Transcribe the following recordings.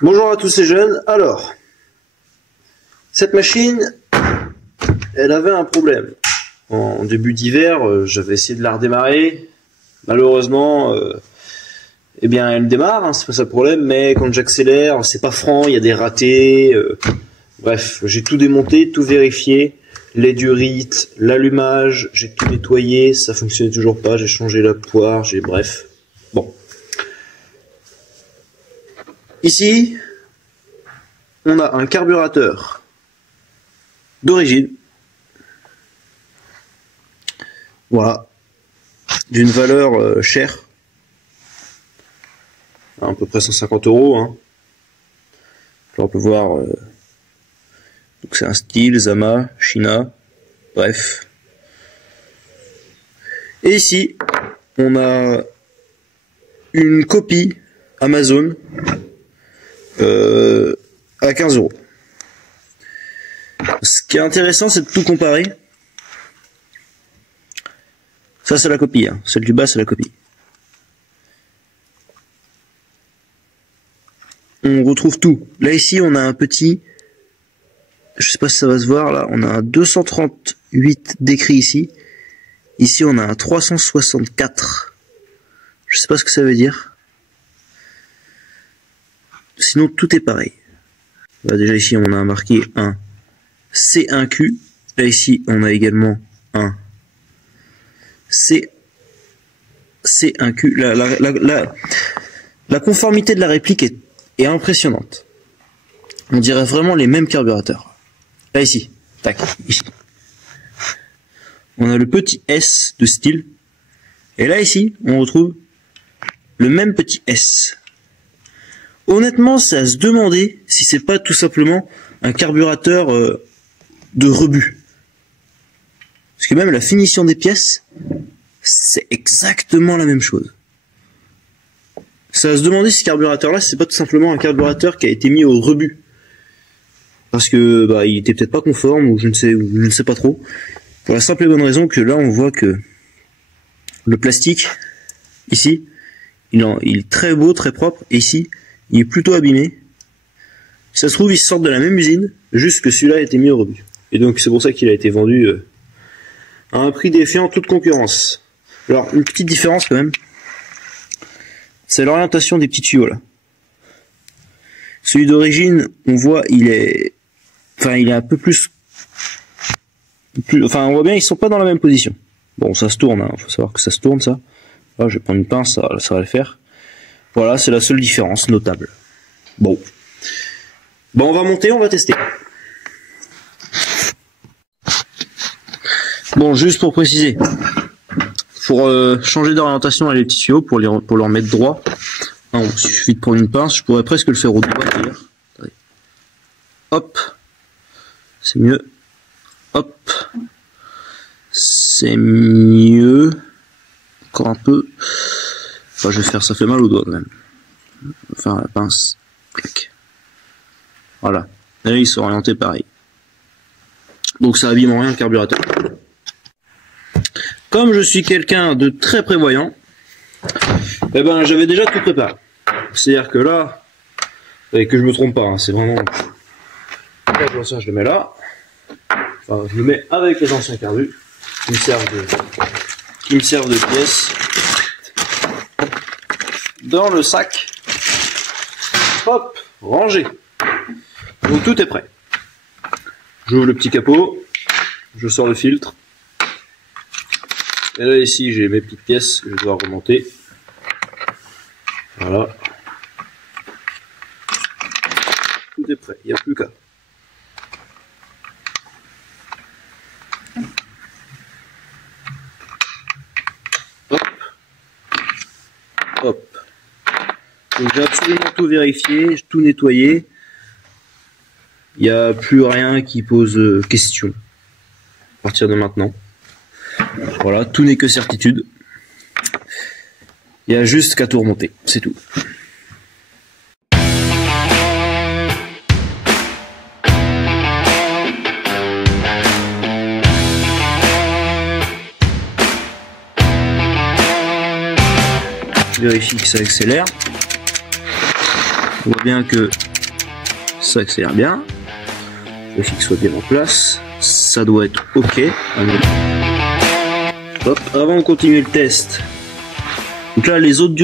Bonjour à tous ces jeunes. Alors, cette machine, elle avait un problème. En début d'hiver, j'avais essayé de la redémarrer. Malheureusement, eh bien, elle démarre, hein, c'est pas ça le problème, mais quand j'accélère, c'est pas franc, il y a des ratés. Bref, j'ai tout démonté, tout vérifié. Les durites, l'allumage, j'ai tout nettoyé, ça fonctionnait toujours pas, j'ai changé la poire, bref. Bon. Ici, on a un carburateur d'origine. Voilà. D'une valeur chère. À peu près 150 €. Hein. Alors on peut voir. Donc c'est un style, Zama, China. Bref. Et ici, on a une copie Amazon à 15 €. Ce qui est intéressant, c'est de tout comparer. Ça, c'est la copie. Hein. Celle du bas, c'est la copie. On retrouve tout. Là, ici, on a un petit... Je sais pas si ça va se voir, là. On a un 238 d'écrit ici. Ici, on a un 364. Je sais pas ce que ça veut dire. Sinon, tout est pareil. Là, déjà, ici, on a marqué un C1Q. Là, ici, on a également un C1Q. La conformité de la réplique est impressionnante. On dirait vraiment les mêmes carburateurs. Là, ici. Tac. Ici. On a le petit S de style. Et là, ici, on retrouve le même petit S. Honnêtement, c'est à se demander si c'est pas tout simplement un carburateur de rebut. Parce que même la finition des pièces, c'est exactement la même chose. C'est à se demander si ce carburateur-là, c'est pas tout simplement un carburateur qui a été mis au rebut. Parce que bah, il était peut-être pas conforme, ou je ne sais pas trop. Pour la simple et bonne raison que là, on voit que le plastique, ici, il est très beau, très propre, et ici, il est plutôt abîmé. Si ça se trouve, ils sortent de la même usine, juste que celui-là a été mis au rebut. Et donc, c'est pour ça qu'il a été vendu à un prix défiant toute concurrence. Alors, une petite différence quand même, c'est l'orientation des petits tuyaux, là. Celui d'origine, on voit, il est un peu plus, on voit bien, ils sont pas dans la même position. Bon, ça se tourne, hein. Faut savoir que ça se tourne, ça. Là, je vais prendre une pince, ça va le faire. Voilà, c'est la seule différence notable. Bon. Bon, on va monter, on va tester. Bon, juste pour préciser, pour changer d'orientation à les petits tuyaux, pour leur mettre droit, hein, il suffit de prendre une pince, je pourrais presque le faire au doigt d'ailleurs. Hop, c'est mieux. Hop, c'est mieux. Encore un peu. Enfin, je vais faire, ça fait mal au doigt quand même. Enfin, la pince. Clic. Voilà. Et là, ils sont orientés pareil. Donc, ça abîme en rien le carburateur. Comme je suis quelqu'un de très prévoyant, eh ben, j'avais déjà tout préparé. C'est-à-dire que là, et que je me trompe pas, hein, c'est vraiment... L'ancien, je le mets là. Enfin, je le mets avec les anciens carbus qui me servent de pièces. Dans le sac. Hop, rangé. Donc tout est prêt. J'ouvre le petit capot. Je sors le filtre. Et là ici j'ai mes petites pièces que je dois remonter. Voilà. Tout est prêt, il n'y a plus qu'à. Hop. Hop. Donc j'ai absolument tout vérifié, tout nettoyé. Il n'y a plus rien qui pose question à partir de maintenant. Voilà, tout n'est que certitude. Il y a juste qu'à tout remonter, c'est tout. Je vérifie que ça accélère. On voit bien que ça accélère bien. Le fixe soit bien en place. Ça doit être ok. Hop, avant de continuer le test. Donc là, les autres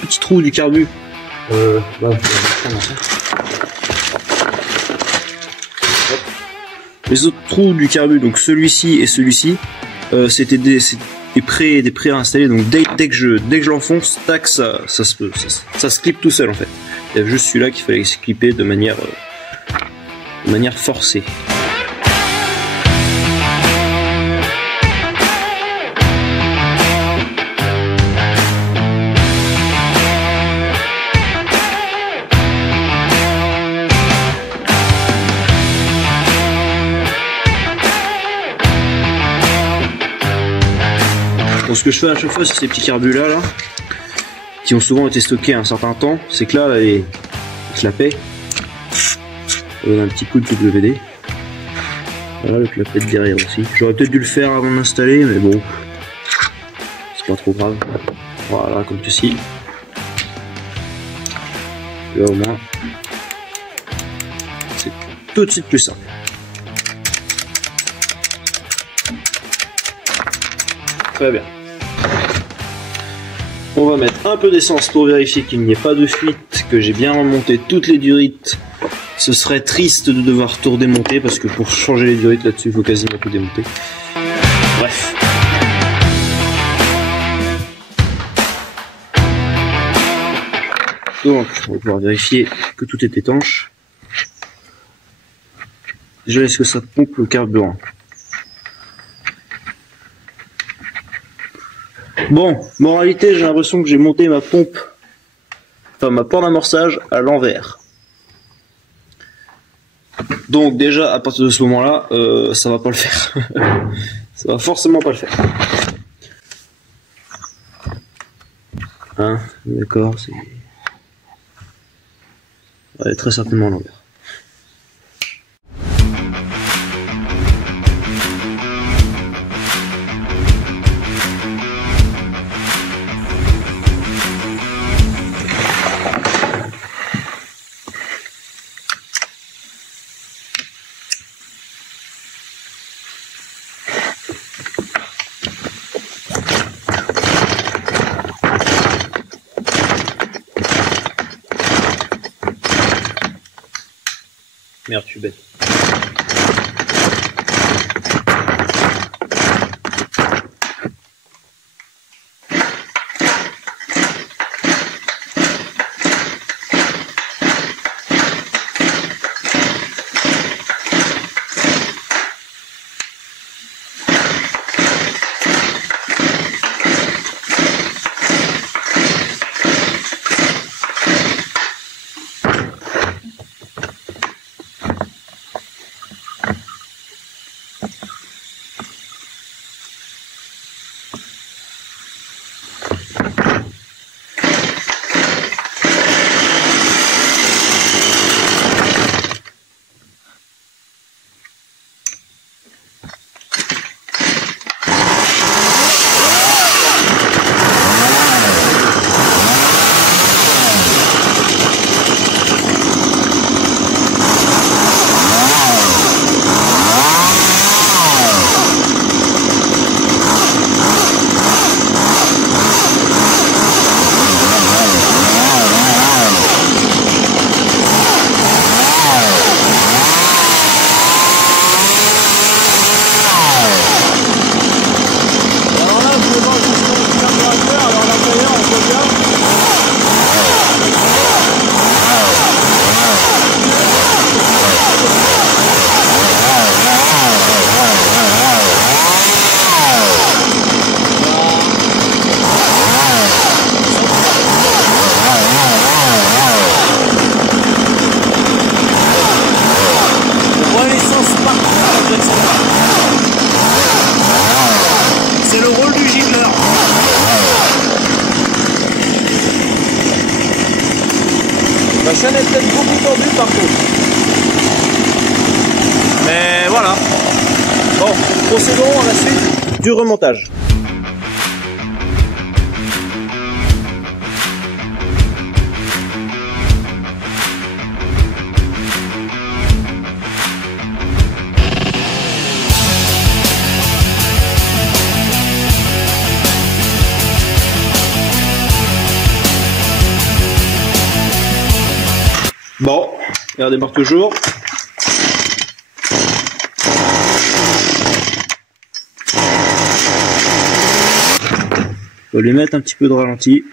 petits trous du carbu. Les autres trous du carbu, donc celui-ci et celui-ci, c'était des pré-installés. Donc dès que je l'enfonce, tac, ça se clip tout seul en fait. Il y a juste celui-là qu'il fallait se clipper de manière forcée. Donc ce que je fais à chaque fois sur ces petits carbus là, qui ont souvent été stockés un certain temps, c'est que là, les clapets, on donne un petit coup de WD. Voilà le clapet de derrière aussi. J'aurais peut-être dû le faire avant d'installer, mais bon, c'est pas trop grave. Voilà, comme ceci. Là au moins, c'est tout de suite plus simple. Très bien. On va mettre un peu d'essence pour vérifier qu'il n'y ait pas de fuite, que j'ai bien remonté toutes les durites. Ce serait triste de devoir tout redémonter parce que pour changer les durites là-dessus, il faut quasiment tout démonter. Bref. Donc, on va pouvoir vérifier que tout est étanche. Déjà, est-ce que ça pompe le carburant? Bon, moralité, j'ai l'impression que j'ai monté ma pompe, enfin ma porte d'amorçage à l'envers. Donc déjà, à partir de ce moment-là, ça va pas le faire. Ça va forcément pas le faire. Hein, d'accord, c'est... Ouais, très certainement à l'envers. Merde, je suis bête. C'est le rôle du gibeleur. La chaîne est peut-être beaucoup tendue par contre. Mais voilà. Bon, procédons à la suite du remontage. Bon, elle démarre toujours. On va lui mettre un petit peu de ralenti.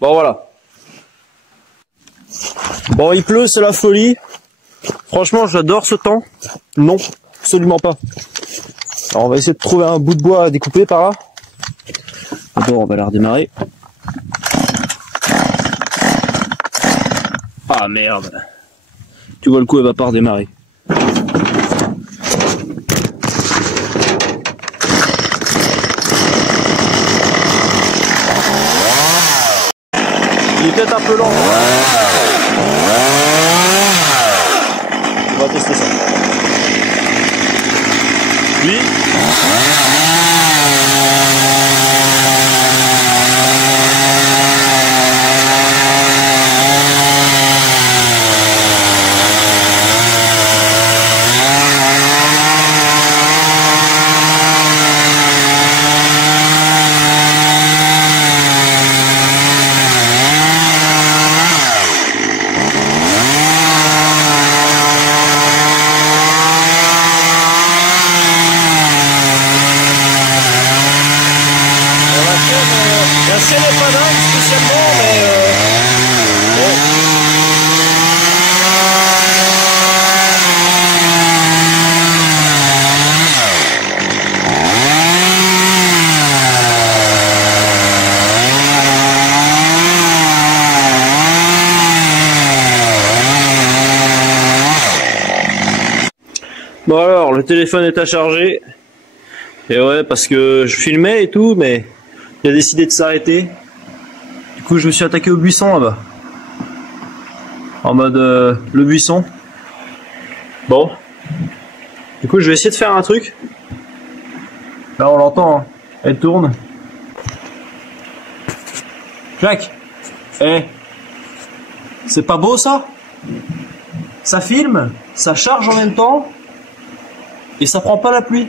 Bon voilà. Bon, il pleut, c'est la folie. Franchement, j'adore ce temps. Non, absolument pas. Alors on va essayer de trouver un bout de bois à découper par là. D'abord, on va la redémarrer. Ah merde. Tu vois le coup, elle va pas redémarrer. Il est peut-être un peu lent. On va tester ça. Oui. La chaîne n'est pas dingue spécialement, mais bon. Bon alors, le téléphone est à charger. Et ouais, parce que je filmais et tout, mais il a décidé de s'arrêter. Du coup, je me suis attaqué au buisson là-bas. En mode le buisson. Bon. Du coup, je vais essayer de faire un truc. Là, on l'entend, hein. Elle tourne. Jacques. Eh. C'est pas beau ça? Ça filme, ça charge en même temps. Et ça prend pas la pluie.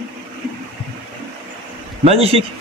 Magnifique.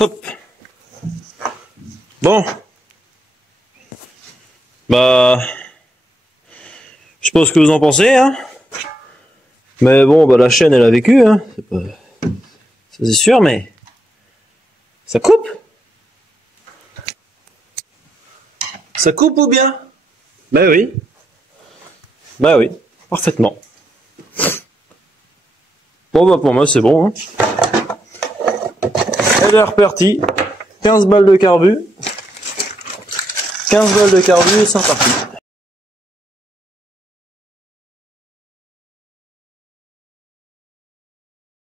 Hop. Bon. Bah, je sais pas ce que vous en pensez, hein. Mais bon, bah la chaîne elle a vécu, hein. Ça c'est sûr, mais ça coupe. Ça coupe ou bien? Bah oui. Bah oui, parfaitement. Bon bah pour moi c'est bon, hein. Elle est repartie. 15 balles de carbu. 15 balles de carbu et c'est reparti.